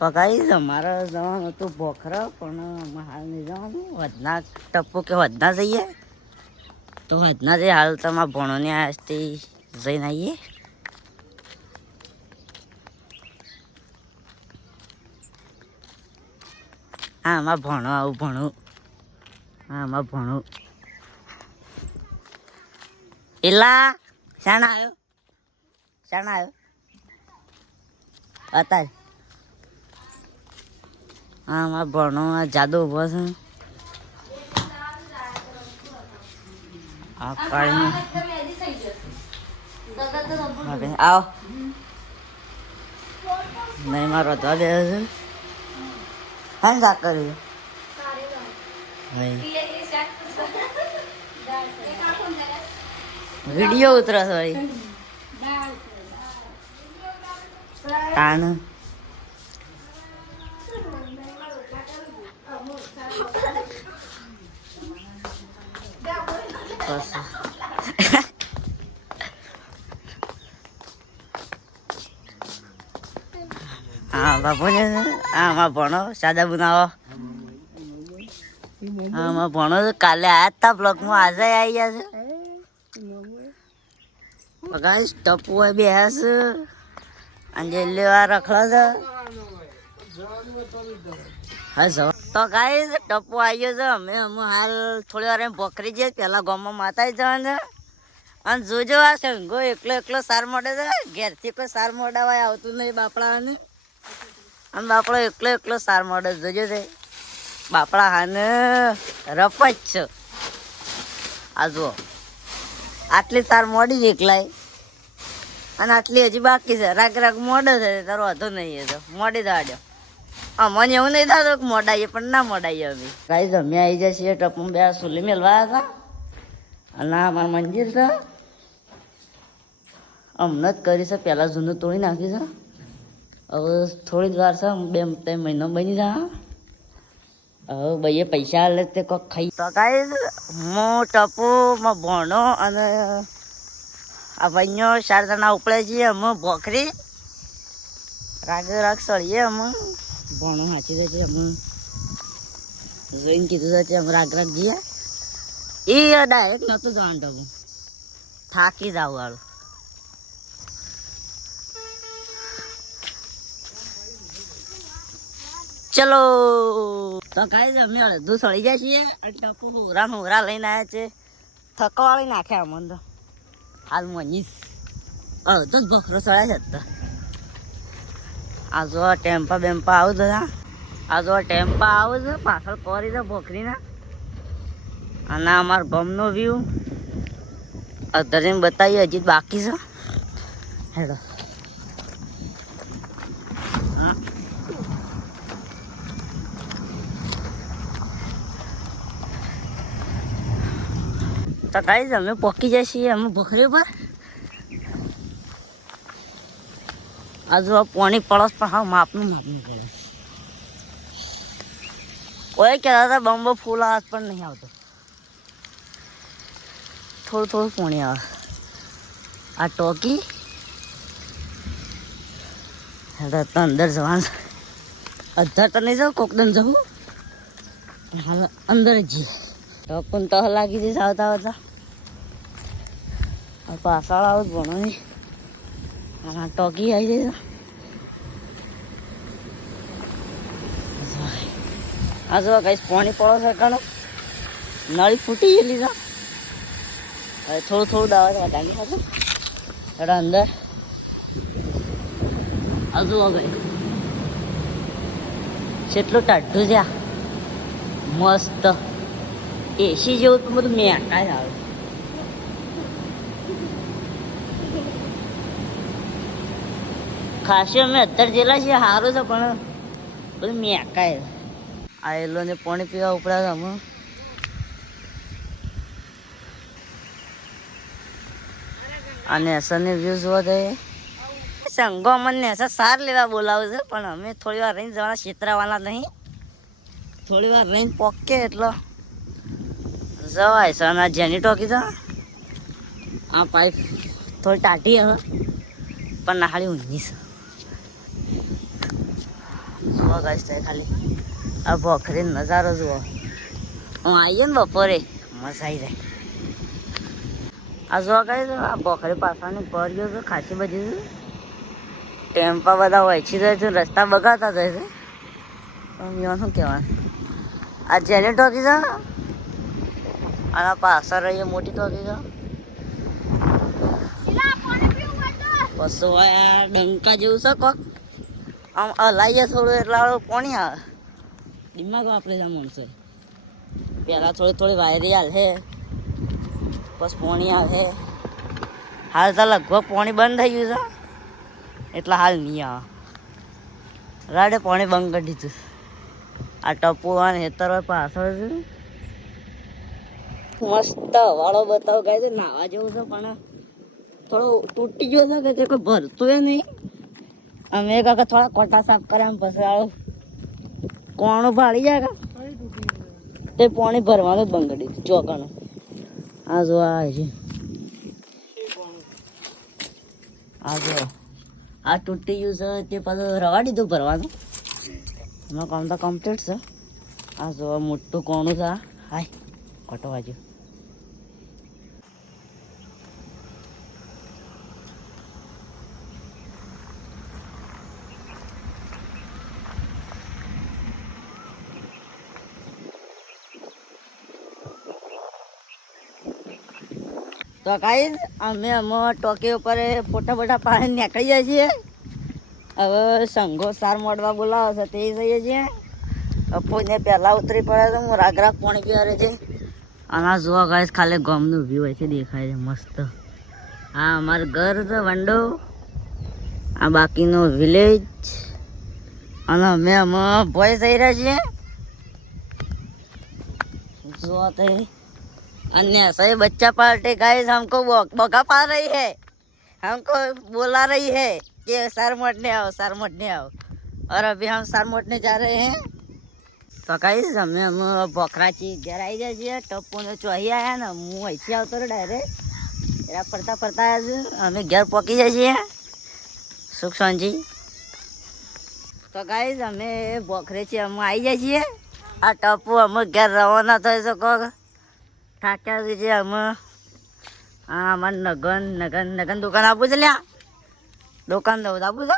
તો ગાઈસ અમારે જવાનું હતું બોખરા, પણ હાલ નહીં જવાનું. વધના ટપ્પુ કે વધના જઈએ તો વધના જઈએ. હાલ તમારા ભણોની આજથી જઈને આવીએ. હા આમાં ભણો આવું ભણું. હા આમાં ભણું એલા શાણા આવ્યો, શાણા આવ્યો અત્યારે. હા આમાં ભણો જાદુ ઉભો છે. આ કાઢી આવો નહીં મારો તો દે છે. હા શાક કર્યું વિડીયો ઉતરે છે તાણ. હા બાપુ ને આમાં ભણો સાદા બનાવો. આમાં ભણો કાલે આયા હતા બ્લોગમાં, આજે આવી ગયા છે. ગાઈસ ટપુ હોય બે છે અને લેવા રખડા છે. હા સર તો ગાઈસ ટપુ આવી ગયો છે. અમે હાલ થોડી વાર પોખરી જઈએ. પેલા ગામમાં માતા જવાનું છે. અને જોજો આ શંગો એકલો એકલો સાર મોડે છે. ઘેરથી કોઈ સાર મોડાવાય આવતું નહીં બાપડાને. અને બાપડો એકલો એકલો સાર મોડે જોજો છે. બાપડા હાને રપત છે. આ જુઓ આટલી સાર મોડી જ એકલાય અને આટલી હજી બાકી છે. રાગ રાગ મોડો છે તારો વાંધો નહીં. એ તો મોડી દાડ્યો. મને એવું નહીં થતું કે મોડાઈએ, પણ ના મોડાઈએ. અમે કાંઈ અમે આવી જાય છીએ. ટપુ બે સુલી મેળવા હતા અને આ અમારું મંદિર છે. હમણાં જ કરી છે. પહેલાં જૂનું તોડી નાખ્યું છે. હવે થોડી જ વાર છે, 2-3 મહિનો બની જાય. હવે ભાઈએ પૈસા હાલે તે કોઈક ખાઈ. તો કાંઈ હું ટપુ માં ભણો અને આ ભાઈઓ 4 જણા ઉપડે છીએ. અમે બોખરી રાગે રાગ સળીએ. અમે ભણો સાચી દે છે. અમે જોઈને કીધું છે અમે રાગ રાગ જઈએ. એ ડાયરેક્ટ નહોતું જવાનું. ટપુ થાકી જાવ વાળું. ચલો તો કાંઈ અમે અડધું સળી જાય છીએ. અને ટપુ હોરા લઈને આવ્યા છે. થકવાળી નાખ્યા અમને તો. હાલ મનીશ અડધો જ બકરો સળ્યા છે. આ જો ટેમ્પા બેમ્પા આવું બધા. આ જો ટેમ્પા આવે છે પાછળ કોરી છે બોખરીના. અને અમારા ગામનો વ્યૂ અધરીને બતાવીએ. હજી બાકી છે. હેડો તો કાંઈ અમે પોકી જાય છીએ. અમે બોખરી ઉપર આજુ પાણી પડસ પણ હા માપનું કરે. કોઈ કહેતા હતા બંબો ફૂલ હાથ પણ નહીં આવતો. થોડું થોડું પાણી આવે. આ ટોકી તો અંદર જવાનું. અધર તો નહીં જાઉં, કોકદમ જવું. હાલ અંદર જ જઈએ. ટોકન તો લાગી જઈશ આવતા આવતા. પાછળ આવું જ ભણો નહીં. હા ટોકી આવી જઈશ. આ જો કઈ પાણી પડો છે. કણો નળી ફૂટી ગયેલી છે. હવે થોડું થોડું દાવા ટાંગી શકો. થોડા અંદર આ જુઓ ગઈ કેટલું ટાઢું છે. મસ્ત એસી જેવું તો બધું મેકાય આવે. ખાસી અમે અત્યારે જેલા છીએ. સારું છે પણ બધું મેકાય. આ એલો ને પાણી પીવા ઉપડ્યા છે અમે. અને અસરને વ્યૂ જોવા જઈએ. સંગો અમને અસર સાર લેવા બોલાવે છે, પણ અમે થોડી વાર રહીને જવાના. છેતરાવાના નહીં. થોડી વાર રહીને પોકે એટલે જવાય છે. અને જેની ટોકી છે આ પાઇપ થોડી ટાટી હવે પણ નાહાળી ઊંઘી છે. જુઓ ગાઈસ થાય ખાલી આ ભોખરી નજારો જુઓ. હું આવીએ ને બપોરે મજા આવી જાય. આ જુઓ ગાઈસ આ ભોખરી પાછળની પરીઓ છે ખાસી બધી છે. ટેમ્પા બધા વહેંચી જાય છે, રસ્તા બગાડતા જાય છે. શું કહેવાનું આ જેની ટોકી છે આના પાછળ રહીએ મોટી ટોકી છે. પછી હોય ડંકા જેવું છે કોક આમ હલાઈએ થોડું એટલે પાણી આવે. દિમાગ વાપરે છે માણસો. પહેલાં થોડી વાયરી હાલે પછી પાણી આવે. હાલ તો લગભગ પાણી બંધ થઈ ગયું છે એટલે હાલ નહીં આવે. રાડે પાણી બંધ કરી દીધું. આ ટપુ અને હેતર હોય પાછળ છે. મસ્ત વાળો બતાવો ગાય છે નાવા જેવું છે પણ થોડો તૂટી ગયો છે કે કોઈ ભરતું નહીં. અમે કાકા થોડા કોટા સાફ કર્યા પછી આવો કોણું ભાળી જાય કા તે પાણી ભરવાનું જ બંધ કરી દીધું ચોકાનું. આ જો આ છે આ જો આ તૂટી ગયું છે તે પાછું રવા દીધું ભરવાનું. એમાં કામ તો કમ્પ્લીટ છે. આ જો મોટું કોણું છે. હાય કોટો વાગ્યો. તો ગાઈસ અમે ટોકી ઉપર ફોટા બોટા પાડીને નીકળી જાય છીએ. હવે સંઘો સાર મોડવા બોલાવે છે તે જઈએ છીએ. અપોને પહેલાં ઉતરી પડે તો હું રાગ પાણી પીવા છે. અને આ જોવા ગાઈસ ખાલી ગામનું વ્યૂ હોય છે દેખાય છે મસ્ત. હા અમારું ઘર છે વંડો. આ બાકીનો વિલેજ અને અમે ભોય જઈ રહ્યા છીએ. જોવા તો अन्य सही बच्चा पार्टी गाइस हमको बगा पा रही है, हमको बोला रही है कि सर मोटने आओ और अभी हम सर मोटने जा रहे हैं. तो गाइस हम बोखराची घर आई जाए. टप्पू ने ચોહી आया ने હું અહીંથી આવતો રહ્યો ડાયરેક્ટ એરા ફરતા ફરતા અમે ઘર પહોંચી જાય છીએ સુખ શાંતિ. તો ગાઈસ અમે બોખરેથી અમે આવી જાય છીએ. આ ટપ્પુ અમે ઘર રવાના થઈ શકો થાક્યા છે અમે. હા અમારે નગન દુકાન આપવું છે લ્યા દુકાન દઉં આપવું છે.